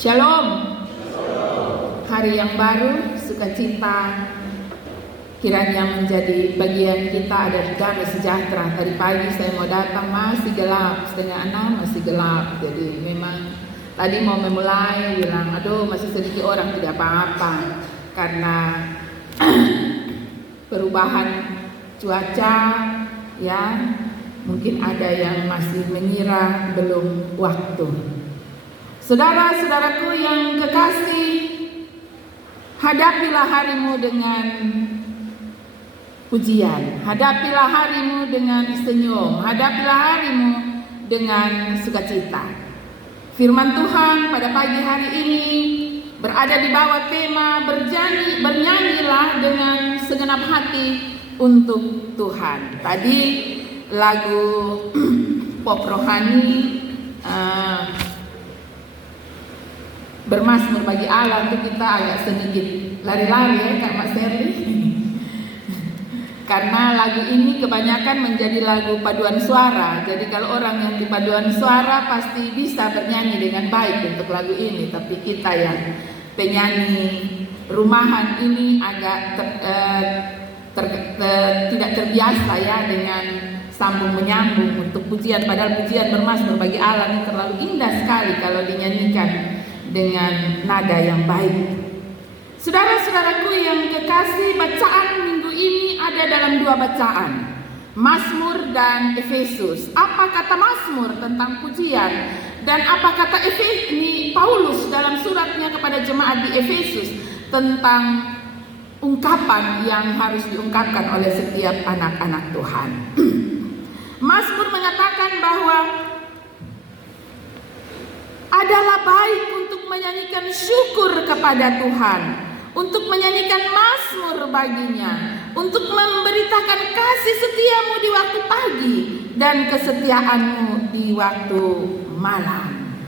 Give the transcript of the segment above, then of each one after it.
Shalom. Hari yang baru, sukacita kiranya menjadi bagian kita, ada damai sejahtera. Tadi pagi saya mau datang masih gelap, 5:30 masih gelap. Jadi memang tadi mau memulai bilang, aduh masih sedikit orang, tidak apa-apa, karena perubahan cuaca ya, mungkin ada yang masih mengira belum waktu. Saudara-saudaraku yang kekasih, hadapilah harimu dengan pujian, hadapilah harimu dengan senyum, hadapilah harimu dengan sukacita. Firman Tuhan pada pagi hari ini berada di bawah tema bernyanyilah dengan segenap hati untuk Tuhan. Tadi lagu pop rohani bermazmur bagi Allah, untuk kita agak sedikit lari-lari ya Kak Mas Serli. Karena lagu ini kebanyakan menjadi lagu paduan suara. Jadi kalau orang yang di paduan suara pasti bisa bernyanyi dengan baik untuk lagu ini. Tapi kita yang penyanyi rumahan ini agak tidak terbiasa ya dengan sambung menyambung untuk pujian. Padahal pujian bermazmur bagi Allah ini terlalu indah sekali kalau dinyanyikan dengan nada yang baik. Saudara-saudaraku yang kekasih, bacaan minggu ini ada dalam dua bacaan, Mazmur dan Efesus. Apa kata Mazmur tentang pujian dan apa kata ini Paulus dalam suratnya kepada jemaat di Efesus tentang ungkapan yang harus diungkapkan oleh setiap anak-anak Tuhan. Mazmur mengatakan bahwa adalah baik untuk menyanyikan syukur kepada Tuhan, untuk menyanyikan mazmur baginya, untuk memberitakan kasih setiamu di waktu pagi dan kesetiaanmu di waktu malam.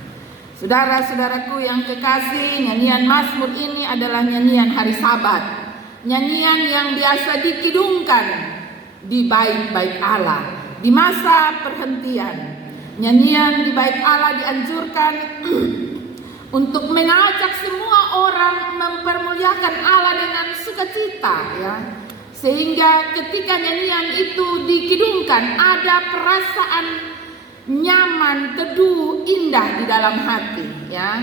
Saudara-saudaraku yang kekasih, nyanyian mazmur ini adalah nyanyian hari Sabat, nyanyian yang biasa dikidungkan di bait-bait Allah di masa perhentian. Nyanyian di bait Allah dianjurkan untuk mengajak semua orang mempermuliakan Allah dengan sukacita ya. Sehingga ketika nyanyian itu dikidungkan ada perasaan nyaman, teduh, indah di dalam hati ya.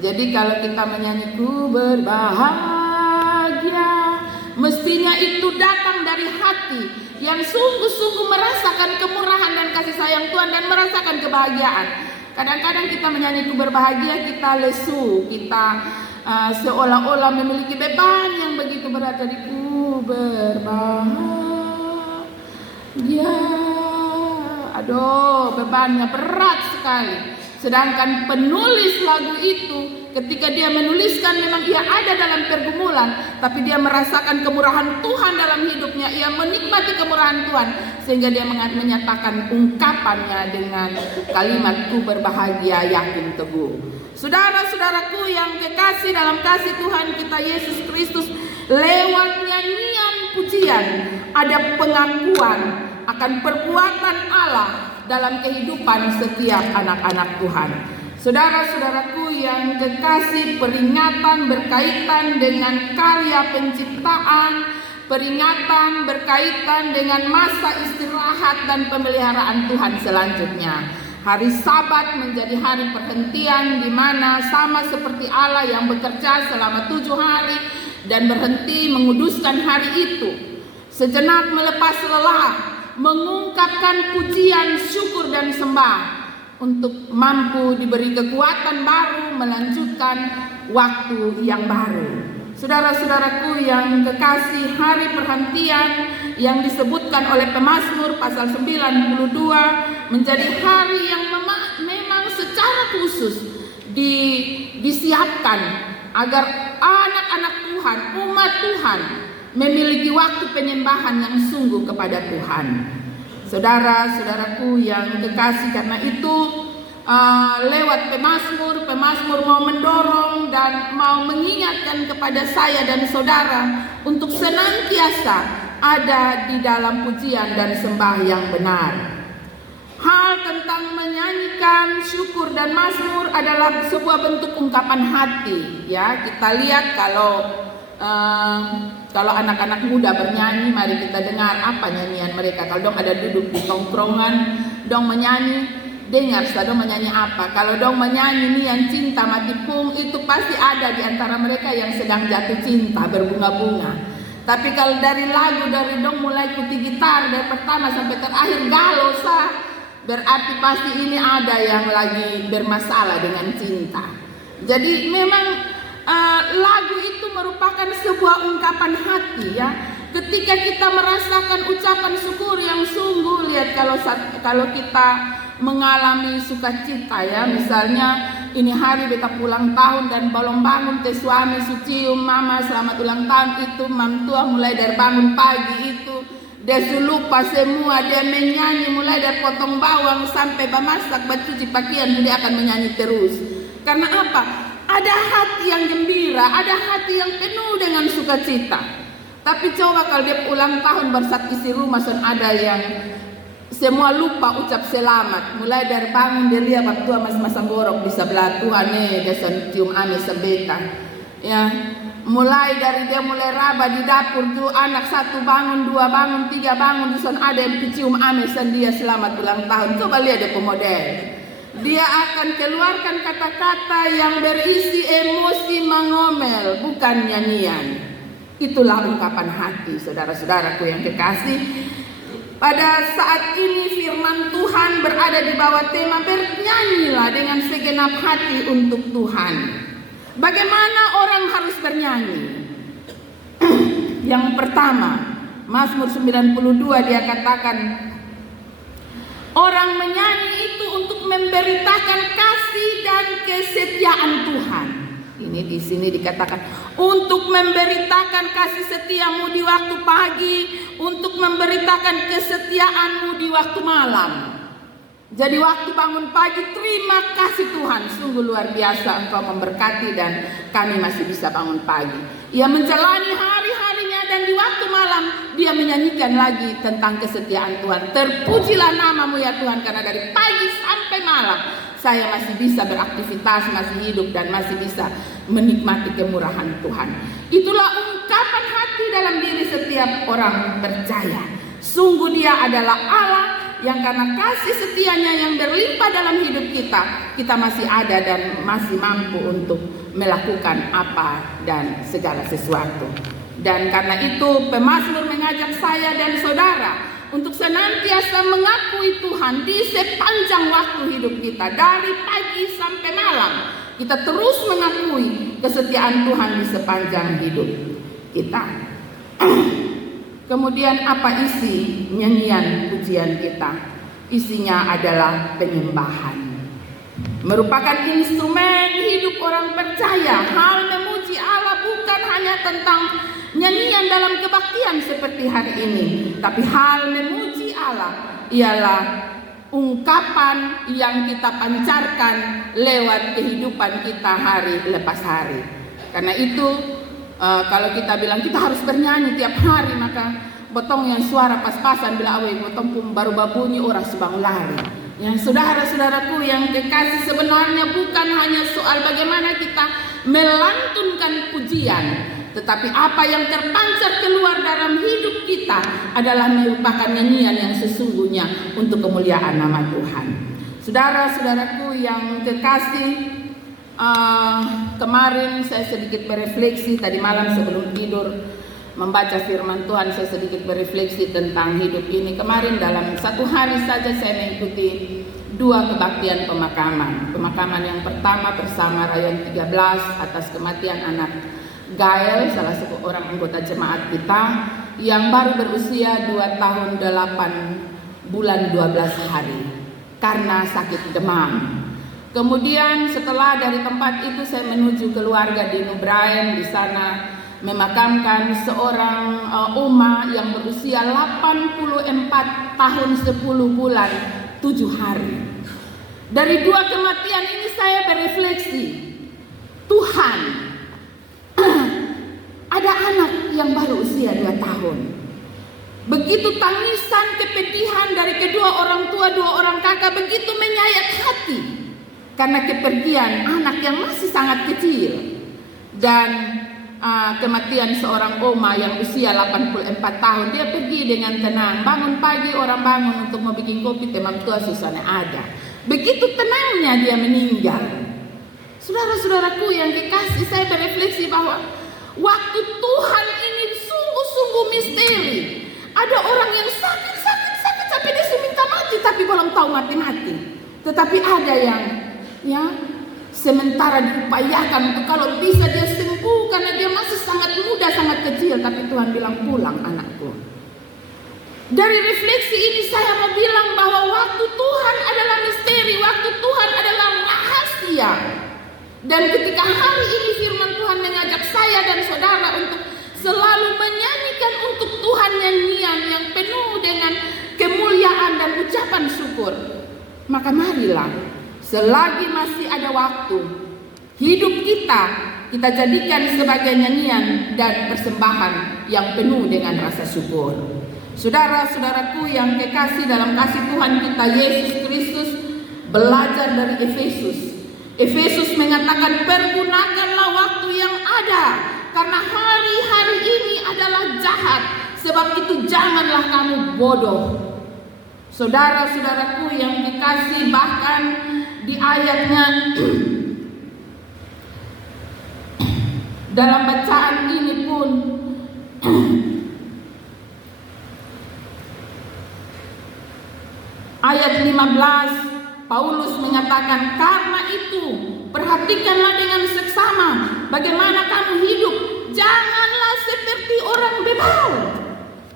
Jadi kalau kita menyanyi ku berbahagia, mestinya itu datang dari hati yang sungguh-sungguh merasakan kemurahan dan kasih sayang Tuhan dan merasakan kebahagiaan. Kadang-kadang kita menyanyi ku berbahagia, kita lesu, kita seolah-olah memiliki beban yang begitu berat. Jadi ku berbahagia, aduh bebannya berat sekali. Sedangkan penulis lagu itu ketika dia menuliskan memang ia ada dalam pergumulan, tapi dia merasakan kemurahan Tuhan dalam hidupnya, ia menikmati kemurahan Tuhan, sehingga dia menyatakan ungkapannya dengan kalimat ku berbahagia yakin teguh. Saudara-saudaraku yang kekasih dalam kasih Tuhan kita Yesus Kristus, lewat nyanyian pujian ada pengakuan akan perbuatan Allah dalam kehidupan setiap anak-anak Tuhan. Saudara-saudaraku yang kekasih, peringatan berkaitan dengan karya penciptaan, peringatan berkaitan dengan masa istirahat dan pemeliharaan Tuhan selanjutnya. Hari Sabat menjadi hari perhentian di mana sama seperti Allah yang bekerja selama 7 hari dan berhenti menguduskan hari itu, sejenak melepas lelah, mengungkapkan pujian, syukur dan sembah untuk mampu diberi kekuatan baru melanjutkan waktu yang baru. Saudara-saudaraku yang kekasih, hari perhentian yang disebutkan oleh pemazmur pasal 92 menjadi hari yang memang secara khusus disiapkan agar anak-anak Tuhan, umat Tuhan memiliki waktu penyembahan yang sungguh kepada Tuhan. Saudara-saudaraku yang kekasih, karena itu lewat pemazmur mau mendorong dan mau mengingatkan kepada saya dan saudara untuk senantiasa ada di dalam pujian dan sembah yang benar. Hal tentang menyanyikan syukur dan mazmur adalah sebuah bentuk ungkapan hati. Ya, kita lihat kalau anak-anak muda bernyanyi, mari kita dengar apa nyanyian mereka. Kalau dong ada duduk di tongkrongan, dong menyanyi, dengar dong menyanyi apa. Kalau dong menyanyi nian cinta mati pung, itu pasti ada di antara mereka yang sedang jatuh cinta, berbunga-bunga. Tapi kalau dari lagu, dari dong mulai putih gitar dari pertama sampai terakhir galau sah, berarti pasti ini ada yang lagi bermasalah dengan cinta. Jadi memang lagu itu merupakan sebuah ungkapan hati, ya. Ketika kita merasakan ucapan syukur yang sungguh, lihat kalau kita mengalami sukacita, ya, misalnya ini hari beta pulang tahun dan belum bangun teh suami cium mama selamat ulang tahun, itu mantua mulai dari bangun pagi itu dia lupa semua, dia menyanyi mulai dari potong bawang sampai memasak, mencuci pakaian, dia akan menyanyi terus. Karena apa? Ada hati yang gembira, ada hati yang penuh dengan sukacita. Tapi coba kalau dia ulang tahun bersat isi rumah, ada yang semua lupa ucap selamat. Mulai dari bangun dia lihat waktu masang gorok di sebelah Tuhan dia cium ane sebeta. Ya, mulai dari dia mulai raba di dapur tuh anak satu bangun, dua bangun, tiga bangun, ada yang cium ane dia selamat ulang tahun. Coba lihat dia pemodel. Dia akan keluarkan kata-kata yang berisi emosi mengomel, bukan nyanyian. Itulah ungkapan hati, saudara-saudaraku yang kekasih. Pada saat ini firman Tuhan berada di bawah tema bernyanyilah dengan segenap hati untuk Tuhan. Bagaimana orang harus bernyanyi? Yang pertama, Mazmur 92 dia katakan, orang menyanyi itu untuk memberitakan kasih dan kesetiaan Tuhan. Ini di sini dikatakan untuk memberitakan kasih setiamu di waktu pagi, untuk memberitakan kesetiaanmu di waktu malam. Jadi waktu bangun pagi, terima kasih Tuhan, sungguh luar biasa Engkau memberkati dan kami masih bisa bangun pagi. Ia menjalani hari-harinya dan di waktu malam dia menyanyikan lagi tentang kesetiaan Tuhan. Terpujilah namamu ya Tuhan, karena dari pagi sampai malam saya masih bisa beraktivitas, masih hidup dan masih bisa menikmati kemurahan Tuhan. Itulah ungkapan hati dalam diri setiap orang percaya. Sungguh dia adalah Allah yang karena kasih setianya yang berlimpah dalam hidup kita masih ada dan masih mampu untuk melakukan apa dan segala sesuatu. Dan karena itu pemazmur mengajak saya dan saudara untuk senantiasa mengakui Tuhan di sepanjang waktu hidup kita, dari pagi sampai malam. Kita terus mengakui kesetiaan Tuhan di sepanjang hidup kita. Kemudian apa isi nyanyian pujian kita? Isinya adalah penyembahan. Merupakan instrumen hidup orang percaya. Hal memuji Allah bukan hanya tentang nyanyian dalam kebaktian seperti hari ini, tapi hal memuji Allah ialah ungkapan yang kita pancarkan lewat kehidupan kita hari lepas hari. Karena itu kalau kita bilang kita harus bernyanyi tiap hari, maka botong yang suara pas-pasan bila awe botong pun baru babunyi orang sebang lari. Ya, saudara-saudaraku yang kekasih, sebenarnya bukan hanya soal bagaimana kita melantunkan pujian, tetapi apa yang terpancar keluar dalam hidup kita adalah merupakan nyanyian yang sesungguhnya untuk kemuliaan nama Tuhan. Saudara-saudaraku yang kekasih, kemarin saya sedikit berefleksi, tadi malam sebelum tidur membaca firman Tuhan, saya sedikit berefleksi tentang hidup ini. Kemarin dalam satu hari saja saya mengikuti 2 kebaktian pemakaman. Pemakaman yang pertama bersama Rayon 13 atas kematian anak Gael, salah satu orang anggota jemaat kita yang baru berusia 2 tahun 8 bulan 12 hari karena sakit demam. Kemudian setelah dari tempat itu saya menuju keluarga di Nubrayan, di sana memakamkan seorang Uma yang berusia 84 tahun 10 bulan 7 hari. Dari 2 kematian ini saya berefleksi, Tuhan, ada anak yang baru usia 2 tahun. Begitu tangisan kepedihan dari kedua orang tua, dua orang kakak begitu menyayat hati karena kepergian anak yang masih sangat kecil dan kematian seorang oma yang usia 84 tahun. Dia pergi dengan tenang, bangun pagi orang bangun untuk mau bikin kopi, teman tua susahnya ada. Begitu tenangnya dia meninggal. Saudara-saudaraku yang kekasih, saya berefleksi bahwa waktu Tuhan ini sungguh-sungguh misteri. Ada orang yang sakit sampai dia minta mati tapi belum tahu mati-mati. Tetapi ada yang sementara diupayakan untuk kalau bisa dia sembuh karena dia masih sangat muda, sangat kecil, tapi Tuhan bilang pulang anakku. Dari refleksi ini saya mau bilang bahwa waktu Tuhan adalah misteri, waktu Tuhan adalah rahasia. Dan ketika hari ini firman Tuhan mengajak saya dan saudara untuk selalu menyanyikan untuk Tuhan nyanyian yang penuh dengan kemuliaan dan ucapan syukur, maka marilah selagi masih ada waktu, hidup kita jadikan sebagai nyanyian dan persembahan yang penuh dengan rasa syukur. Saudara-saudaraku yang kekasih dalam kasih Tuhan kita Yesus Kristus, belajar dari Efesus. Efesus mengatakan pergunakanlah waktu yang ada, karena hari-hari ini adalah jahat. Sebab itu janganlah kamu bodoh. Saudara-saudaraku yang dikasih, bahkan di ayatnya dalam bacaan ini pun ayat 15 Paulus mengatakan, karena itu perhatikanlah dengan seksama bagaimana kamu hidup, janganlah seperti orang bebal.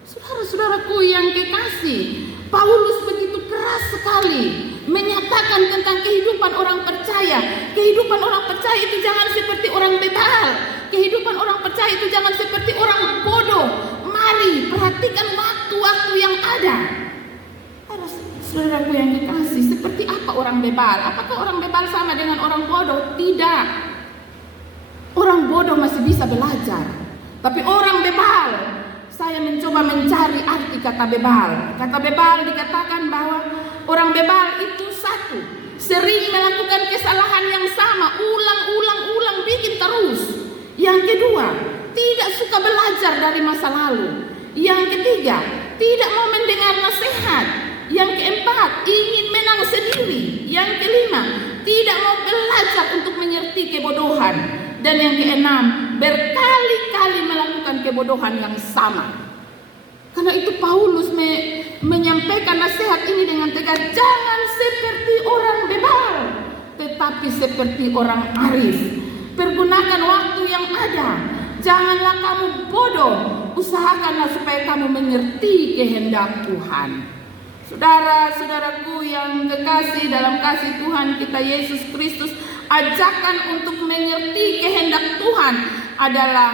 Saudara-saudaraku yang kekasih, Paulus begitu keras sekali menyatakan tentang kehidupan orang percaya. Kehidupan orang percaya itu jangan seperti orang bebal. Kehidupan orang percaya itu jangan seperti orang bodoh. Mari perhatikan waktu-waktu yang ada. Saudaraku yang dikasih, seperti apa orang bebal? Apakah orang bebal sama dengan orang bodoh? Tidak. Orang bodoh masih bisa belajar. Tapi orang bebal, saya mencoba mencari arti kata bebal. Kata bebal dikatakan bahwa orang bebal itu satu, sering melakukan kesalahan yang sama, ulang, bikin terus. Yang kedua, tidak suka belajar dari masa lalu. Yang ketiga, tidak mau mendengar nasihat. Yang keempat, ingin menang sendiri. Yang kelima, tidak mau belajar untuk menyerti kebodohan. Dan yang keenam, berkali-kali melakukan kebodohan yang sama. Karena itu Paulus menyampaikan nasihat ini dengan tegas, jangan seperti orang bebal, tetapi seperti orang arif. Pergunakan waktu yang ada. Janganlah kamu bodoh, usahakanlah supaya kamu mengerti kehendak Tuhan. Saudara-saudaraku yang kekasih dalam kasih Tuhan kita Yesus Kristus, ajakan untuk mengerti kehendak Tuhan adalah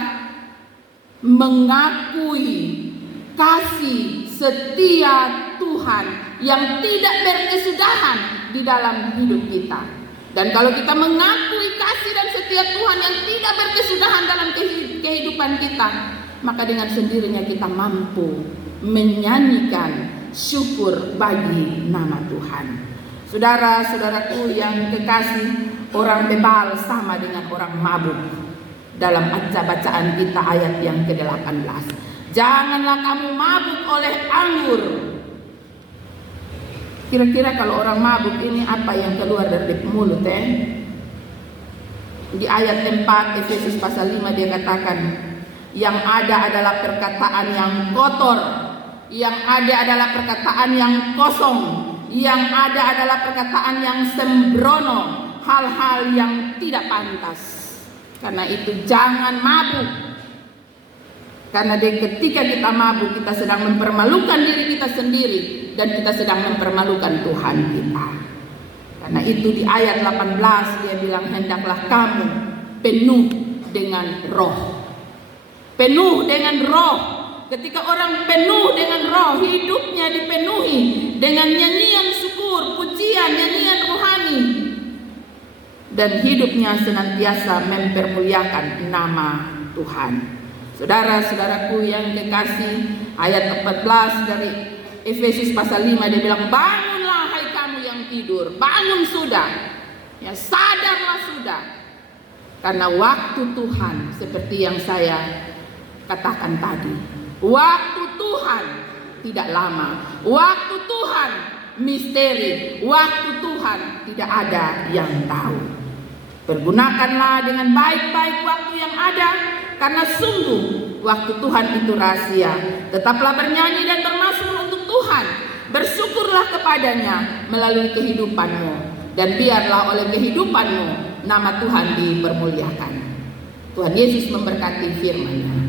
mengakui kasih setia Tuhan yang tidak berkesudahan di dalam hidup kita. Dan kalau kita mengakui kasih dan setia Tuhan yang tidak berkesudahan dalam kehidupan kita, maka dengan sendirinya kita mampu menyanyikan syukur bagi nama Tuhan. Saudara-saudaraku yang kekasih, orang bebal sama dengan orang mabuk. Dalam bacaan kita ayat yang ke-18, janganlah kamu mabuk oleh anggur. Kira-kira kalau orang mabuk ini apa yang keluar dari mulut? Di ayat 4 Efesus pasal 5 dia katakan, yang ada adalah perkataan yang kotor, yang ada adalah perkataan yang kosong, yang ada adalah perkataan yang sembrono, hal-hal yang tidak pantas. Karena itu jangan mabuk. Karena ketika kita mabuk, kita sedang mempermalukan diri kita sendiri dan kita sedang mempermalukan Tuhan kita. Karena itu di ayat 18 dia bilang, hendaklah kamu penuh dengan roh. Penuh dengan roh. Ketika orang penuh dengan roh, hidupnya dipenuhi dengan nyanyian syukur, pujian, nyanyian rohani, dan hidupnya senantiasa mempermuliakan nama Tuhan. Saudara-saudaraku yang kekasih, ayat 14 dari Efesus pasal 5 dia bilang, bangunlah hai kamu yang tidur, bangun sudah, ya sadarlah sudah, karena waktu Tuhan seperti yang saya katakan tadi, waktu Tuhan tidak lama, waktu Tuhan misteri, waktu Tuhan tidak ada yang tahu. Pergunakanlah dengan baik-baik waktu yang ada, karena sungguh waktu Tuhan itu rahasia. Tetaplah bernyanyi dan bermazmur untuk Tuhan, bersyukurlah kepadanya melalui kehidupanmu, dan biarlah oleh kehidupanmu nama Tuhan dipermuliakan. Tuhan Yesus memberkati firman-Nya.